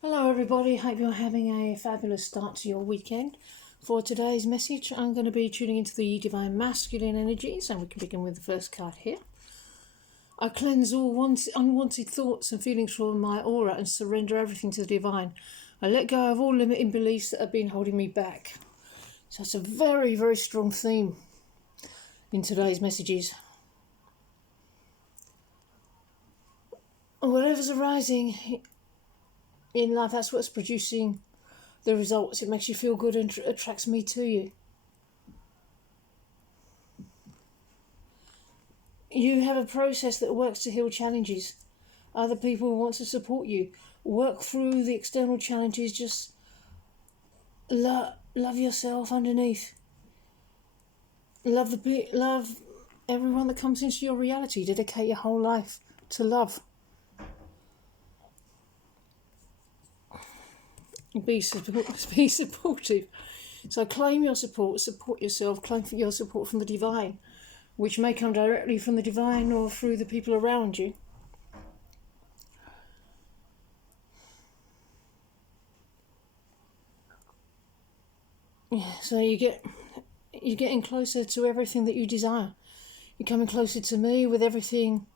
Hello everybody, hope you're having a fabulous start to your weekend. For today's message, I'm going to be tuning into the Divine Masculine energies, and we can begin with the first card here. I cleanse all unwanted thoughts and feelings from my aura and surrender everything to the Divine. I let go of all limiting beliefs that have been holding me back. So it's a very, very strong theme in today's messages. Whatever's arising in life, that's what's producing the results. It makes you feel good and attracts me to you. You have a process that works to heal challenges. Other people want to support you. Work through the external challenges. Just love yourself underneath. Love everyone that comes into your reality. Dedicate your whole life to love. Be supportive. So claim your support yourself, claim your support from the Divine, which may come directly from the Divine or through the people around you. Yeah, so you're getting closer to everything that you desire. You're coming closer to me with everything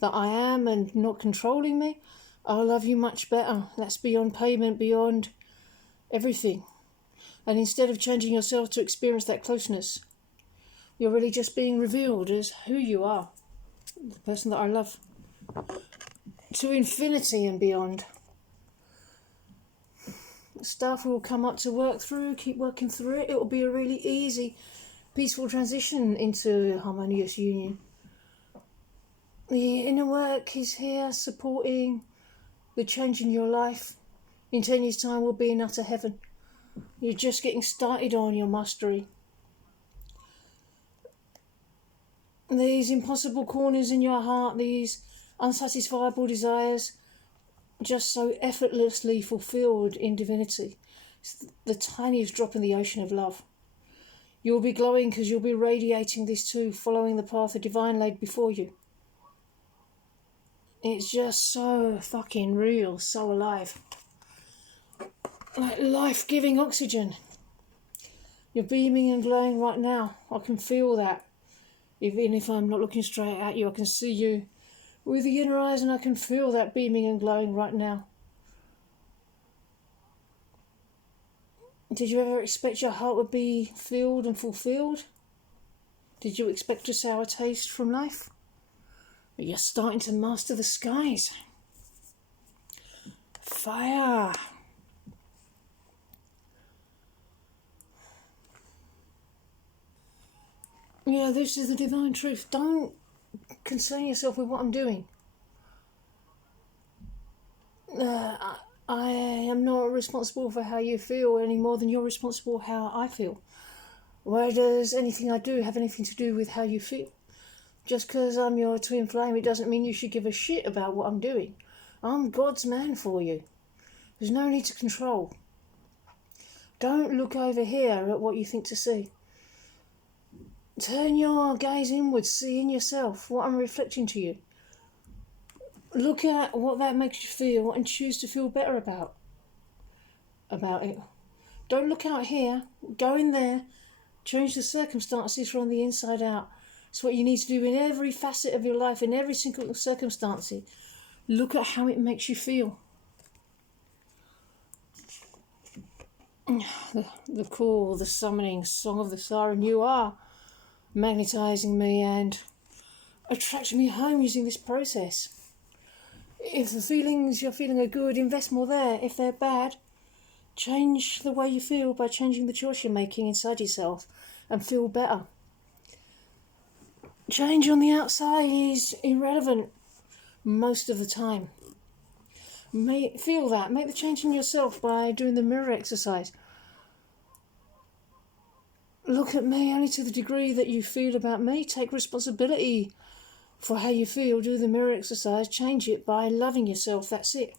that I am and not controlling me. I'll love you much better. That's beyond payment, beyond everything. And instead of changing yourself to experience that closeness, you're really just being revealed as who you are, the person that I love, to infinity and beyond. Stuff will come up to work through, keep working through it. It will be a really easy, peaceful transition into harmonious union. The inner work is here supporting the change in your life. In 10 years' time, we'll be in utter heaven. You're just getting started on your mastery. These impossible corners in your heart, these unsatisfiable desires, just so effortlessly fulfilled in divinity. It's the tiniest drop in the ocean of love. You'll be glowing because you'll be radiating this too, following the path the Divine laid before you. It's just so fucking real, so alive. Like life-giving oxygen. You're beaming and glowing right now. I can feel that. Even if I'm not looking straight at you, I can see you with the inner eyes, and I can feel that beaming and glowing right now. Did you ever expect your heart would be filled and fulfilled? Did you expect a sour taste from life? But you're starting to master the skies. Fire. Yeah, this is the divine truth. Don't concern yourself with what I'm doing. I am not responsible for how you feel any more than you're responsible for how I feel. Why does anything I do have anything to do with how you feel? Just because I'm your twin flame, it doesn't mean you should give a shit about what I'm doing. I'm God's man for you. There's no need to control. Don't look over here at what you think to see. Turn your gaze inwards, see in yourself what I'm reflecting to you. Look at what that makes you feel and choose to feel better about it. Don't look out here, go in there, change the circumstances from the inside out. It's what you need to do in every facet of your life, in every single circumstance. Look at how it makes you feel. The call, the summoning, song of the siren, you are magnetizing me and attracting me home using this process. If the feelings you're feeling are good, invest more there. If they're bad, change the way you feel by changing the choice you're making inside yourself and feel better. Change on the outside is irrelevant most of the time. Feel that. Make the change in yourself by doing the mirror exercise. Look at me only to the degree that you feel about me. Take responsibility for how you feel. Do the mirror exercise. Change it by loving yourself. That's it.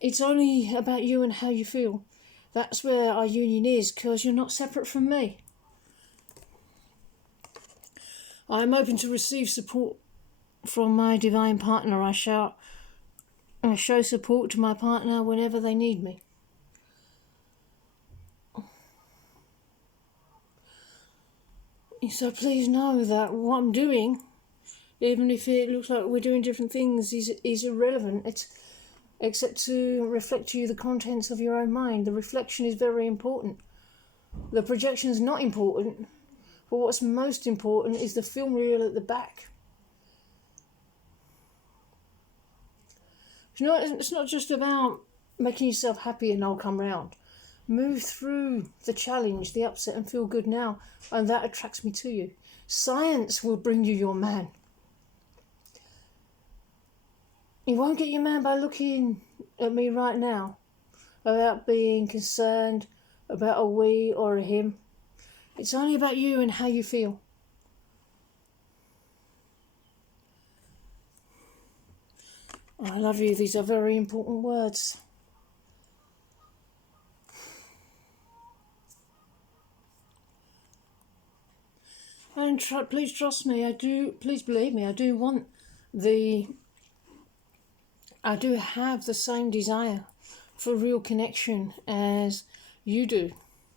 It's only about you and how you feel. That's where our union is, because you're not separate from me. I'm open to receive support from my divine partner. I shout I show support to my partner whenever they need me. So please know that what I'm doing, even if it looks like we're doing different things, is irrelevant. It's except to reflect to you the contents of your own mind. The reflection is very important. The projection is not important, but what's most important is the film reel at the back. You know, it's not just about making yourself happy and I'll come round. Move through the challenge, the upset, and feel good now, and that attracts me to you. Science will bring you your man. You won't get your man by looking at me right now, about being concerned about a we or a him. It's only about you and how you feel. I love you. These are very important words. And please trust me. Please believe me. I do have the same desire for real connection as you do.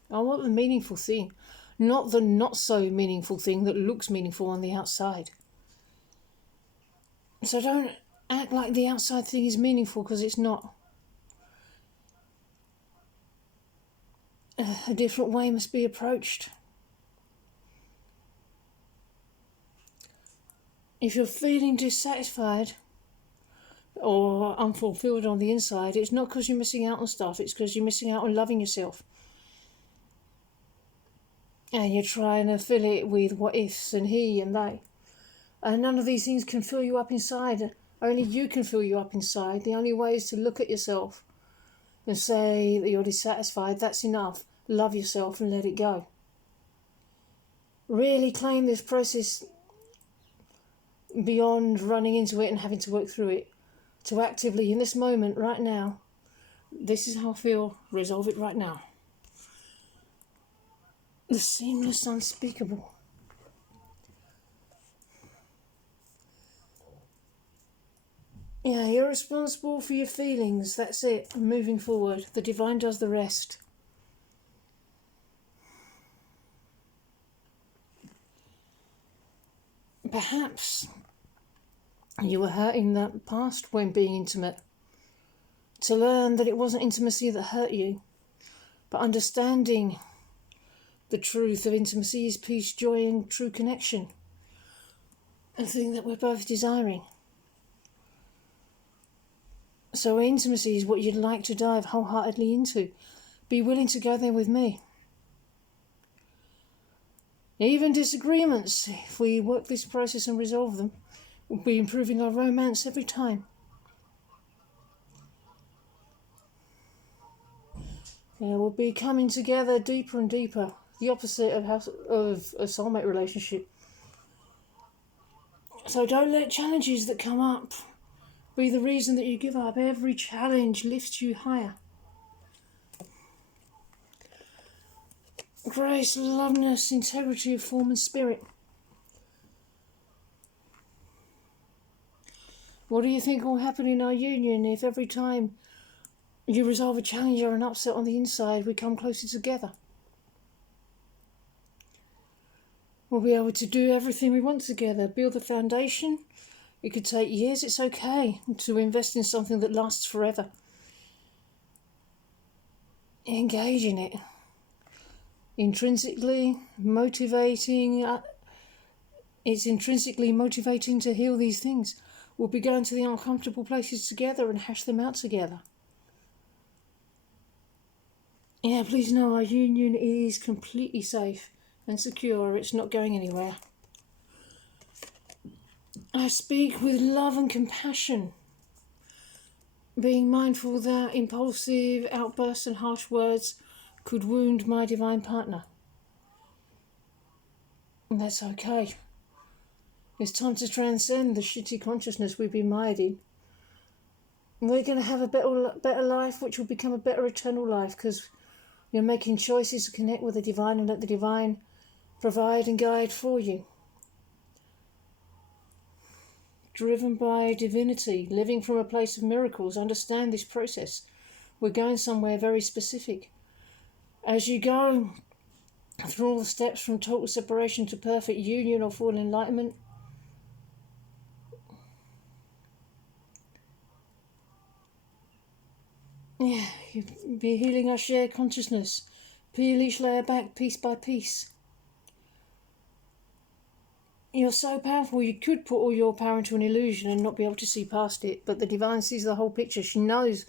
I want the meaningful thing, not the not so meaningful thing that looks meaningful on the outside. So don't act like the outside thing is meaningful, because it's not. A different way must be approached. If you're feeling dissatisfied or unfulfilled on the inside, it's not because you're missing out on stuff, it's because you're missing out on loving yourself. And you're trying to fill it with what ifs and he and they. And none of these things can fill you up inside. Only you can fill you up inside. The only way is to look at yourself and say that you're dissatisfied. That's enough. Love yourself and let it go. Really claim this process beyond running into it and having to work through it. To actively, in this moment, right now, this is how I feel, resolve it right now. The seamless unspeakable. Yeah, you're responsible for your feelings. That's it. Moving forward. The divine does the rest. Perhaps you were hurt in the past when being intimate. To learn that it wasn't intimacy that hurt you, but understanding the truth of intimacy is peace, joy, and true connection. A thing that we're both desiring. So intimacy is what you'd like to dive wholeheartedly into. Be willing to go there with me. Even disagreements, if we work this process and resolve them, we'll be improving our romance every time. Yeah, we'll be coming together deeper and deeper. The opposite of a soulmate relationship. So don't let challenges that come up be the reason that you give up. Every challenge lifts you higher. Grace, loveness, integrity of form and spirit. What do you think will happen in our union if every time you resolve a challenge or an upset on the inside, we come closer together? We'll be able to do everything we want together, build a foundation. It could take years, it's okay to invest in something that lasts forever. Engage in it. Intrinsically motivating. It's intrinsically motivating to heal these things. We'll be going to the uncomfortable places together and hash them out together. Yeah, please know our union is completely safe and secure. It's not going anywhere. I speak with love and compassion, being mindful that impulsive outbursts and harsh words could wound my divine partner. And that's okay. It's time to transcend the shitty consciousness we've been mired in. We're going to have a better life, which will become a better eternal life, because you're making choices to connect with the divine and let the divine provide and guide for you. driven by divinity, living from a place of miracles. Understand this process. We're going somewhere very specific. As you go through all the steps from total separation to perfect union or full enlightenment, yeah, you be healing our shared consciousness. Peel each layer back piece by piece. You're so powerful, you could put all your power into an illusion and not be able to see past it, but the Divine sees the whole picture. She knows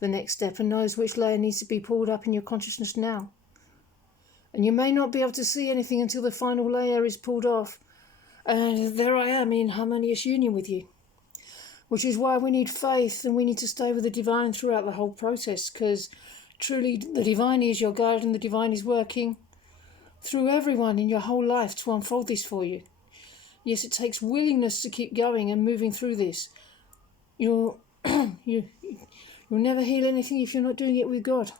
the next step and knows which layer needs to be pulled up in your consciousness now. And you may not be able to see anything until the final layer is pulled off. And there I am in harmonious union with you. Which is why we need faith, and we need to stay with the Divine throughout the whole process, because truly the Divine is your guide, and the Divine is working through everyone in your whole life to unfold this for you. Yes, it takes willingness to keep going and moving through this. You'll never heal anything if you're not doing it with God.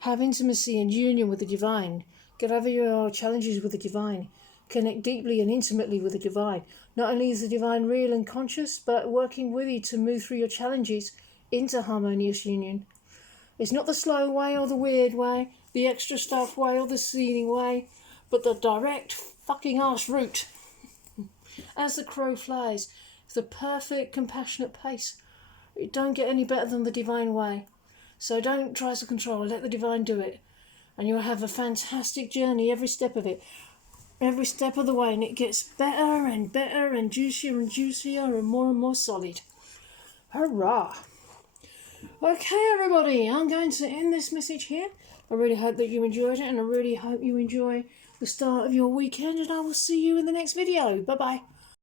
Have intimacy and union with the Divine. Get over your challenges with the Divine. Connect deeply and intimately with the Divine. Not only is the Divine real and conscious, but working with you to move through your challenges into harmonious union. It's not the slow way or the weird way, the extra stuff way or the sealing way, but the direct fucking arse route. As the crow flies, it's the perfect, compassionate pace. It don't get any better than the Divine way. So don't try to control, let the Divine do it. And you'll have a fantastic journey every step of it. Every step of the way, and it gets better and juicier and more solid. Hurrah! Okay, everybody, I'm going to end this message here. I really hope that you enjoyed it, and I really hope you enjoy the start of your weekend, and I will see you in the next video. Bye-bye.